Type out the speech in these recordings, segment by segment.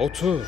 Otur.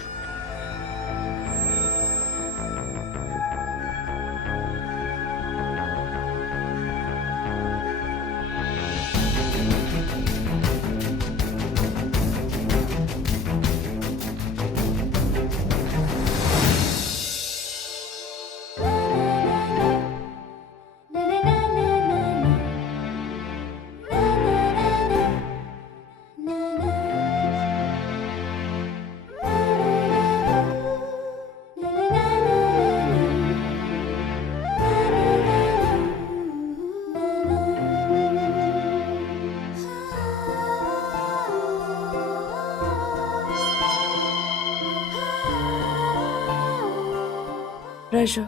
Raju.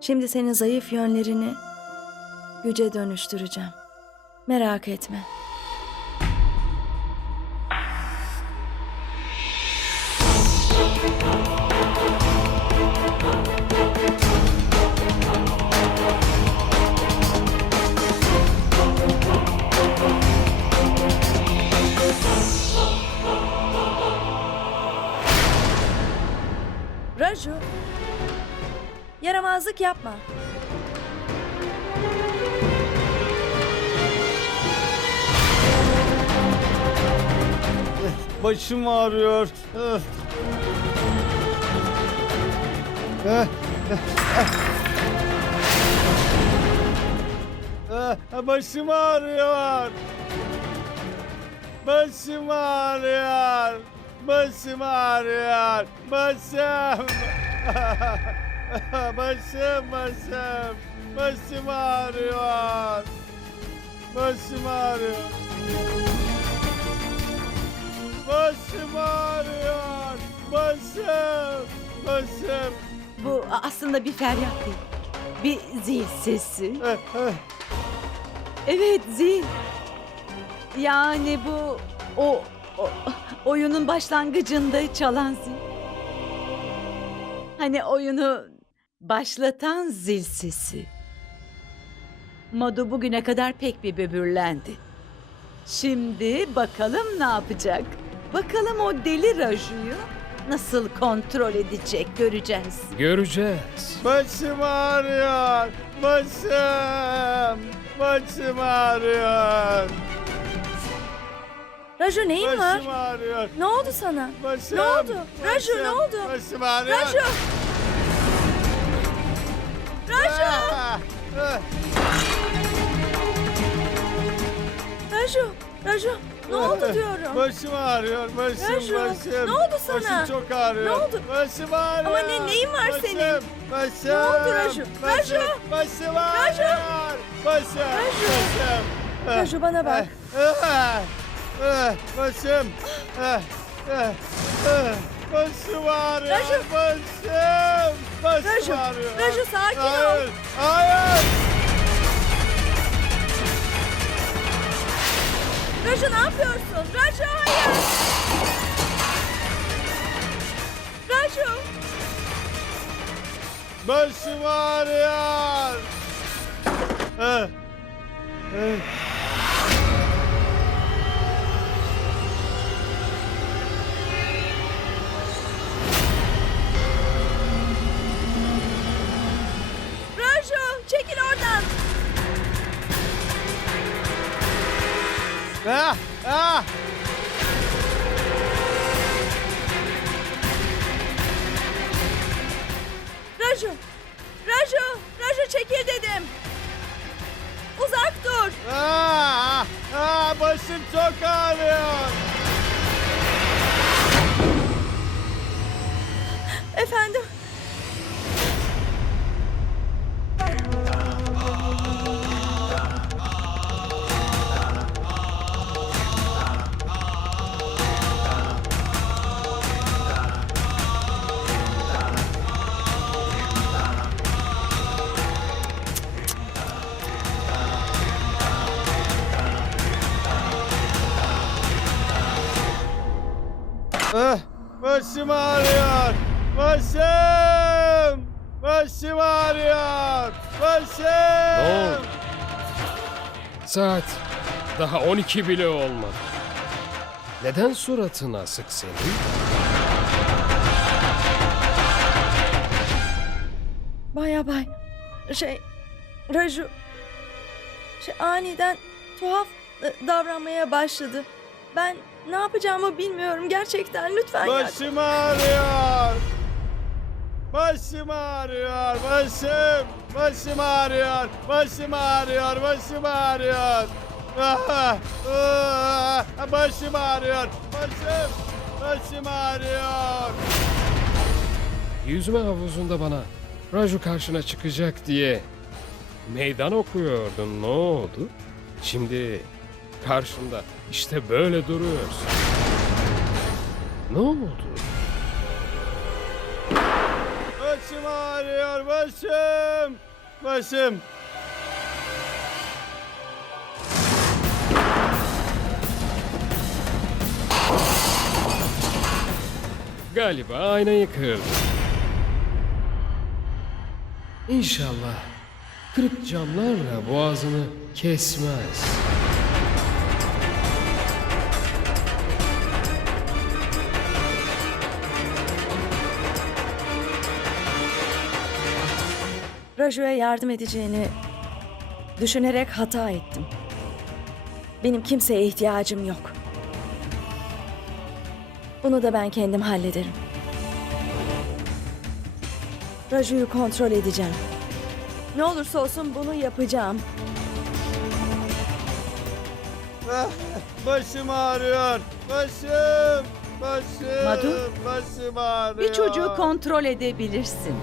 Şimdi senin zayıf yönlerini güce dönüştüreceğim. Merak etme. Yaramazlık yapma. Başım ağrıyor. Öf. Eh, eh, Başım ağrıyor. Başım ağrıyor. Başım ağrıyor. Başım. Başım, başım. Başım ağrıyor. Başım ağrıyor. Başım ağrıyor. Başım. Başım. Bu aslında bir feryat değil. Bir zil sesi. Eh, eh. Evet zil. Yani bu o, o oyunun başlangıcında çalan zil. Hani oyunu başlatan zil sesi. Madu bugüne kadar pek bir böbürlendi. Şimdi bakalım ne yapacak. Bakalım o deli Raju'yu nasıl kontrol edecek göreceğiz. Göreceğiz. Başım ağrıyor. Başım. Başım ağrıyor. Raju neyin var? Başım ağrıyor. Ne oldu sana? Başım. Ne oldu? Raju, ne oldu? Başım ağrıyor. Raju! Raju! Raju! Ne oldu diyorum? Başım ağrıyor. Başım, Raju, başım. ne oldu sana? Başım çok ağrıyor. Ne oldu? Başım ağrıyor. Ama ne- neyin var başım, senin? Başım. Ne oldu Raju? Başım, Raju! Başım ağrıyor. Başım. Raju! Başım. Raju, bana bak. ah, ah, Başım. Ah, ah, ah. Başım ağrıyor. Raju! Başım. Başım Raju, ağrıyor. Raju, sakin ol. Hayır. Hayır. Raju ne yapıyorsun? Raju hayır! Raju! Başım ağrıyor. Ah, ah. Ah, ah. Başım ağrıyor. Başım. Başım ağrıyor. Başım. Ne oldu? Saat daha 12 bile olmadı. Neden suratın asık senin? Baya bay. Şey, Raju, şey aniden tuhaf e, davranmaya başladı. Ben ne yapacağımı bilmiyorum gerçekten. Lütfen yardım- Başım ağrıyor. Başım ağrıyor. Başım. Başım ağrıyor. Başım ağrıyor. Başım ağrıyor. Ah, ah, başım ağrıyor. Başım. Başım ağrıyor. Yüzme havuzunda bana Raju karşına çıkacak diye meydan okuyordun. Ne oldu? Şimdi karşında işte böyle duruyorsun. Ne oldu? Başım ağrıyor. Başım. Başım. Galiba aynayı kırdı. İnşallah kırık camlarla boğazını kesmez. Raju'ya yardım edeceğini düşünerek hata ettim. Benim kimseye ihtiyacım yok. Bunu da ben kendim hallederim. Raju'yu kontrol edeceğim. Ne olursa olsun bunu yapacağım. Ah, Başım ağrıyor. Başım. Başım. Madu, Başım ağrıyor. Bir çocuğu kontrol edebilirsin.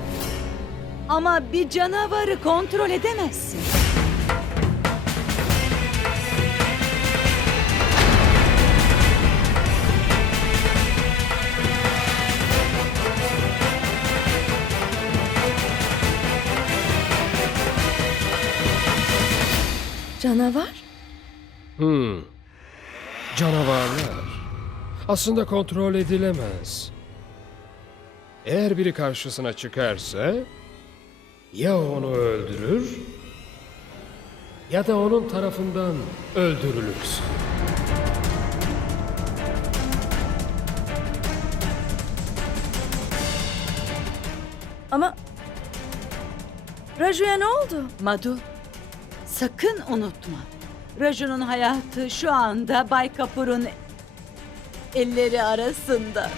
Ama bir canavarı kontrol edemezsin. Canavar? Hmm. Canavarlar. Aslında kontrol edilemez. Eğer biri karşısına çıkarsa ya onu öldürür ya da onun tarafından öldürülürsün. Ama Raju'ya ne oldu? Madu, sakın unutma. Raju'nun hayatı şu anda Bay Kapur'un elleri arasında.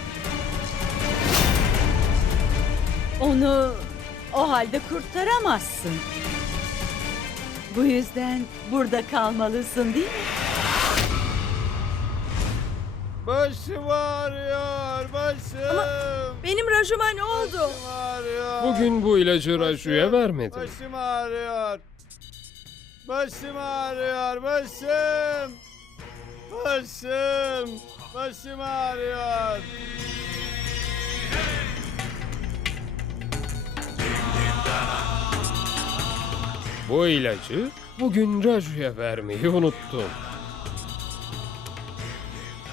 Onu o halde kurtaramazsın. Bu yüzden burada kalmalısın değil mi? Başım ağrıyor. Başım. Benim Raju'ma ne oldu? Başım ağrıyor. Bugün bu ilacı Raju'ya vermedim. Başım ağrıyor. Başım ağrıyor. Başım. Başım. Başım ağrıyor. Bu ilacı bugün Raju'ya vermeyi unuttum.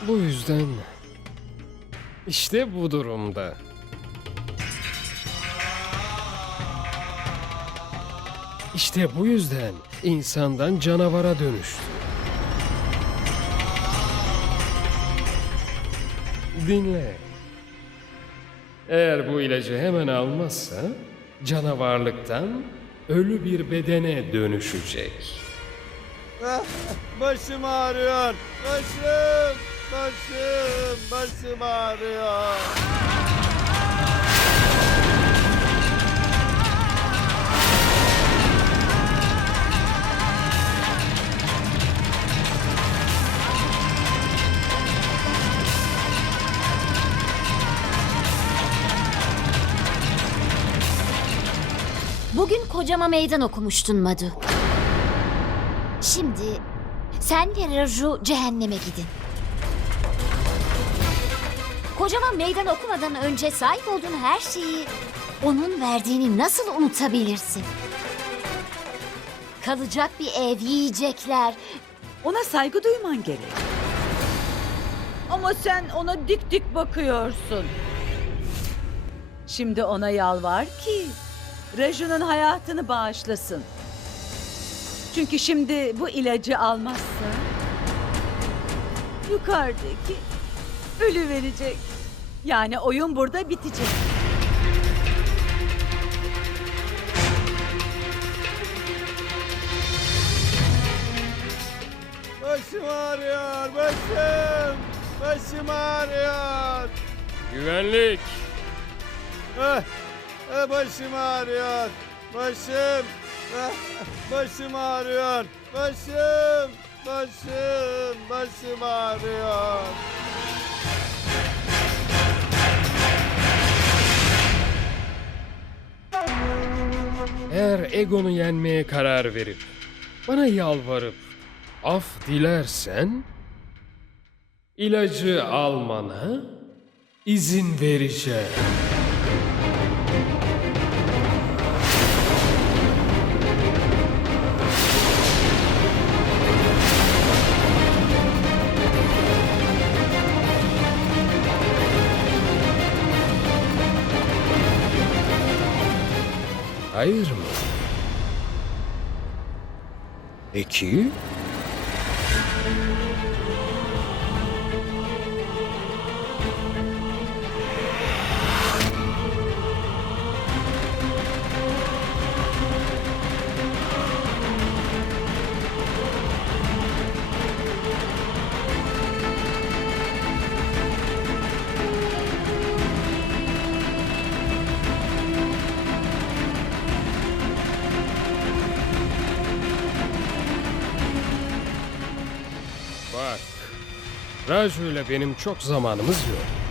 Bu yüzden işte bu durumda. İşte bu yüzden insandan canavara dönüştü. Dinle. Eğer bu ilacı hemen almazsa canavarlıktan ölü bir bedene dönüşecek. Ah, Başım ağrıyor. Başım. Başım. Başım ağrıyor. Bugün kocama meydan okumuştun Madu. Şimdi sen ve Raju cehenneme gidin. Kocama meydan okumadan önce sahip olduğun her şeyi onun verdiğini nasıl unutabilirsin? Kalacak bir ev, yiyecekler. Ona saygı duyman gerek. Ama sen ona dik dik bakıyorsun. Şimdi ona yalvar ki Raju'nun hayatını bağışlasın. Çünkü şimdi bu ilacı almazsa yukarıdaki ölü verecek. Yani oyun burada bitecek. Başım ağrıyor. Başım. Başım ağrıyor. Güvenlik. Ah, başım ağrıyor. Başım. Başım ağrıyor. Başım. Başım. Başım ağrıyor. Eğer egonu yenmeye karar verip bana yalvarıp af dilersen ilacı almana izin vereceğim. Hayır mı? Peki. Bak. Raju ile benim çok zamanımız yok.